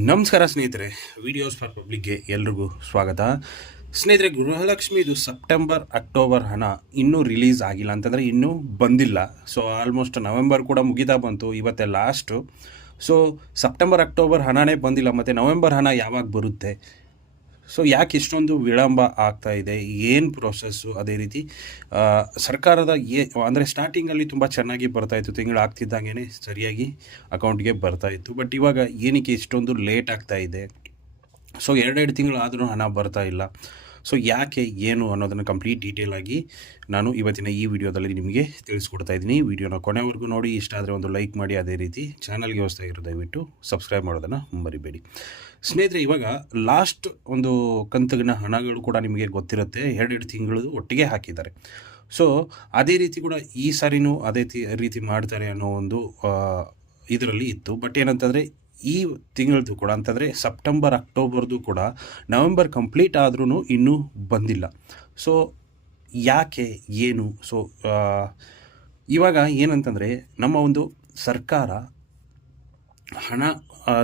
ನಮಸ್ಕಾರ ಸ್ನೇಹಿತರೆ, videos for ಪಬ್ಲಿಕ್ಗೆ ಎಲ್ರಿಗೂ ಸ್ವಾಗತ. ಸ್ನೇಹಿತರೆ, ಗೃಹಲಕ್ಷ್ಮಿದು ಸೆಪ್ಟೆಂಬರ್ ಅಕ್ಟೋಬರ್ ಹಣ ಇನ್ನೂ ರಿಲೀಸ್ ಆಗಿಲ್ಲ, ಅಂತಂದರೆ ಇನ್ನೂ ಬಂದಿಲ್ಲ. ಸೊ ಆಲ್ಮೋಸ್ಟ್ ನವೆಂಬರ್ ಕೂಡ ಮುಗಿತಾ ಬಂತು, ಇವತ್ತೇ ಲಾಸ್ಟು. ಸೊ ಸೆಪ್ಟೆಂಬರ್ ಅಕ್ಟೋಬರ್ ಹಣನೇ ಬಂದಿಲ್ಲ, ಮತ್ತು ನವೆಂಬರ್ ಹಣ ಯಾವಾಗ ಬರುತ್ತೆ? ಸೊ ಯಾಕೆ ಇಷ್ಟೊಂದು ವಿಳಂಬ ಆಗ್ತಾ ಇದೆ, ಏನು ಪ್ರೋಸೆಸ್ಸು? ಅದೇ ರೀತಿ ಸರ್ಕಾರದ ಅಂದರೆ ಸ್ಟಾರ್ಟಿಂಗಲ್ಲಿ ತುಂಬ ಚೆನ್ನಾಗಿ ಬರ್ತಾಯಿತ್ತು, ತಿಂಗಳು ಆಗ್ತಿದ್ದಂಗೆ ಸರಿಯಾಗಿ ಅಕೌಂಟ್ಗೆ ಬರ್ತಾಯಿತ್ತು. ಬಟ್ ಇವಾಗ ಏನಕ್ಕೆ ಇಷ್ಟೊಂದು ಲೇಟ್ ಆಗ್ತಾ ಇದೆ? ಸೊ 2 ತಿಂಗಳು ಆದರೂ ಹಣ ಬರ್ತಾ ಇಲ್ಲ. ಸೊ ಯಾಕೆ, ಏನು ಅನ್ನೋದನ್ನು ಕಂಪ್ಲೀಟ್ ಡೀಟೇಲ್ ಆಗಿ ನಾನು ಇವತ್ತಿನ ಈ ವಿಡಿಯೋದಲ್ಲಿ ನಿಮಗೆ ತಿಳಿಸ್ಕೊಡ್ತಾ ಇದ್ದೀನಿ. ವಿಡಿಯೋನ ಕೊನೆವರೆಗೂ ನೋಡಿ. ಇಷ್ಟ ಆದರೆ ಒಂದು ಲೈಕ್ ಮಾಡಿ, ಅದೇ ರೀತಿ ಚಾನಲ್ಗೆ ಹೊಸದಾಗಿರೋ ದಯವಿಟ್ಟು ಸಬ್ಸ್ಕ್ರೈಬ್ ಮಾಡೋದನ್ನು ಮರಿಬೇಡಿ. ಸ್ನೇಹಿತರೆ, ಇವಾಗ ಲಾಸ್ಟ್ ಒಂದು ಕಂತಿನ ಹಣಗಳು ಕೂಡ ನಿಮಗೆ ಗೊತ್ತಿರುತ್ತೆ, 2 ತಿಂಗಳು ಒಟ್ಟಿಗೆ ಹಾಕಿದ್ದಾರೆ. ಸೊ ಅದೇ ರೀತಿ ಕೂಡ ಈ ಸಾರಿನೂ ಅದೇ ರೀತಿ ಮಾಡ್ತಾರೆ ಅನ್ನೋ ಒಂದು ಇದರಲ್ಲಿ ಇತ್ತು. ಬಟ್ ಏನಂತಂದರೆ ಈ ತಿಂಗಳದ್ದು ಕೂಡ, ಅಂತಂದರೆ ಸೆಪ್ಟೆಂಬರ್ ಅಕ್ಟೋಬರ್ದು ಕೂಡ ನವೆಂಬರ್ ಕಂಪ್ಲೀಟ್ ಆದ್ರೂ ಇನ್ನೂ ಬಂದಿಲ್ಲ. ಸೊ ಯಾಕೆ, ಏನು? ಸೊ ಇವಾಗ ಏನಂತಂದರೆ, ನಮ್ಮ ಒಂದು ಸರ್ಕಾರ ಹಣ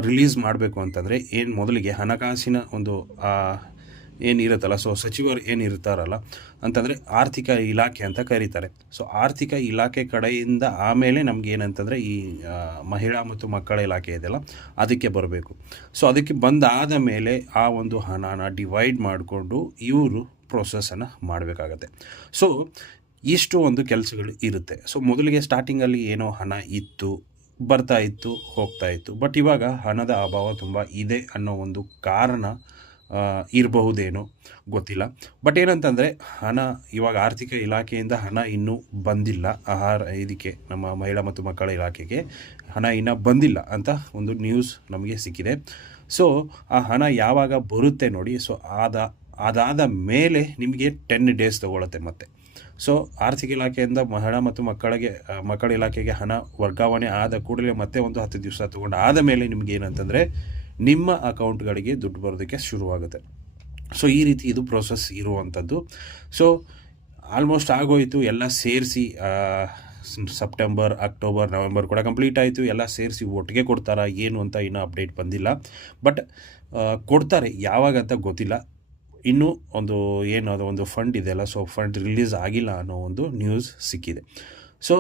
ರಿಲೀಸ್ ಮಾಡಬೇಕು ಅಂತಂದರೆ ಮೊದಲಿಗೆ ಹಣಕಾಸಿನ ಒಂದು ಏನಿರುತ್ತಲ್ಲ, ಸೊ ಸಚಿವರು ಏನಿರ್ತಾರಲ್ಲ ಅಂತಂದರೆ ಆರ್ಥಿಕ ಇಲಾಖೆ ಅಂತ ಕರೀತಾರೆ. ಸೊ ಆರ್ಥಿಕ ಇಲಾಖೆ ಕಡೆಯಿಂದ ಆಮೇಲೆ ನಮ್ಗೆ ಏನಂತಂದರೆ ಈ ಮಹಿಳಾ ಮತ್ತು ಮಕ್ಕಳ ಇಲಾಖೆ ಇದೆಯಲ್ಲ, ಅದಕ್ಕೆ ಬರಬೇಕು. ಸೊ ಅದಕ್ಕೆ ಬಂದಾದ ಮೇಲೆ ಆ ಒಂದು ಹಣನ ಡಿವೈಡ್ ಮಾಡಿಕೊಂಡು ಇವರು ಪ್ರೋಸೆಸ್ಸನ್ನು ಮಾಡಬೇಕಾಗತ್ತೆ. ಸೊ ಇಷ್ಟು ಒಂದು ಕೆಲಸಗಳು ಇರುತ್ತೆ. ಸೊ ಮೊದಲಿಗೆ ಸ್ಟಾರ್ಟಿಂಗಲ್ಲಿ ಏನೋ ಹಣ ಇತ್ತು, ಬರ್ತಾ ಇತ್ತು, ಹೋಗ್ತಾ ಇತ್ತು. ಬಟ್ ಇವಾಗ ಹಣದ ಅಭಾವ ತುಂಬ ಇದೆ ಅನ್ನೋ ಒಂದು ಕಾರಣ ಇರಬಹುದೇನೋ ಗೊತ್ತಿಲ್ಲ. ಬಟ್ ಏನಂತಂದರೆ, ಹಣ ಇವಾಗ ಆರ್ಥಿಕ ಇಲಾಖೆಯಿಂದ ಹಣ ಇನ್ನೂ ಬಂದಿಲ್ಲ. ಇದಕ್ಕೆ ನಮ್ಮ ಮಹಿಳಾ ಮತ್ತು ಮಕ್ಕಳ ಇಲಾಖೆಗೆ ಹಣ ಇನ್ನೂ ಬಂದಿಲ್ಲ ಅಂತ ಒಂದು ನ್ಯೂಸ್ ನಮಗೆ ಸಿಕ್ಕಿದೆ. ಸೊ ಆ ಹಣ ಯಾವಾಗ ಬರುತ್ತೆ ನೋಡಿ. ಸೊ ಅದಾದ ಮೇಲೆ ನಿಮಗೆ 10 ಡೇಸ್ ತೊಗೊಳುತ್ತೆ ಮತ್ತೆ. ಸೊ ಆರ್ಥಿಕ ಇಲಾಖೆಯಿಂದ ಮಹಿಳಾ ಮತ್ತು ಮಕ್ಕಳ ಇಲಾಖೆಗೆ ಹಣ ವರ್ಗಾವಣೆ ಆದ ಕೂಡಲೇ ಮತ್ತೆ ಒಂದು 10 ದಿವಸ ತೊಗೊಂಡು ಆದ ಮೇಲೆ ನಿಮಗೆ ಏನಂತಂದರೆ ನಿಮ್ಮ ಅಕೌಂಟ್ಗಳಿಗೆ ದುಡ್ಡು ಬರೋದಕ್ಕೆ ಶುರುವಾಗುತ್ತೆ. ಸೊ ಈ ರೀತಿ ಇದು ಪ್ರೋಸೆಸ್ ಇರುವಂಥದ್ದು. ಸೊ ಆಲ್ಮೋಸ್ಟ್ ಆಗೋಯಿತು, ಎಲ್ಲ ಸೇರಿಸಿ ಸೆಪ್ಟೆಂಬರ್ ಅಕ್ಟೋಬರ್ ನವೆಂಬರ್ ಕೂಡ ಕಂಪ್ಲೀಟ್ ಆಯಿತು. ಎಲ್ಲ ಸೇರಿಸಿ ಒಟ್ಟಿಗೆ ಕೊಡ್ತಾರಾ ಏನು ಅಂತ ಇನ್ನೂ ಅಪ್ಡೇಟ್ ಬಂದಿಲ್ಲ. ಬಟ್ ಕೊಡ್ತಾರೆ, ಯಾವಾಗಂತ ಗೊತ್ತಿಲ್ಲ. ಇನ್ನೂ ಒಂದು ಫಂಡ್ ಇದೆಯಲ್ಲ, ಸೊ ಫಂಡ್ ರಿಲೀಸ್ ಆಗಿಲ್ಲ ಅನ್ನೋ ಒಂದು ನ್ಯೂಸ್ ಸಿಕ್ಕಿದೆ. ಸೊ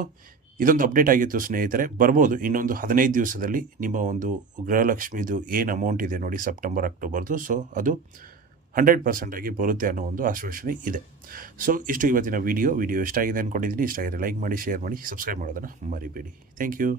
ಇದೊಂದು ಅಪ್ಡೇಟ್ ಆಗಿತ್ತು ಸ್ನೇಹಿತರೆ. ಬರ್ಬೋದು ಇನ್ನೊಂದು 15 ದಿವಸದಲ್ಲಿ ನಿಮ್ಮ ಒಂದು ಗೃಹಲಕ್ಷ್ಮಿದು ಏನು ಅಮೌಂಟ್ ಇದೆ ನೋಡಿ ಸೆಪ್ಟೆಂಬರ್ ಅಕ್ಟೋಬರ್ದು, ಸೊ ಅದು 100% ಆಗಿ ಬರುತ್ತೆ ಅನ್ನೋ ಒಂದು ಆಶ್ವಾಸನೆ ಇದೆ. ಸೊ ಇಷ್ಟು ಇವತ್ತಿನ ವಿಡಿಯೋ ಇಷ್ಟ ಆಗಿದೆ ಅಂದ್ಕೊಂಡಿದ್ದೀನಿ. ಇಷ್ಟ ಆಗಿದ್ರೆ ಲೈಕ್ ಮಾಡಿ, ಶೇರ್ ಮಾಡಿ, ಸಬ್ಸ್ಕ್ರೈಬ್ ಮಾಡೋದನ್ನು ಮರಿಬೇಡಿ. Thank you.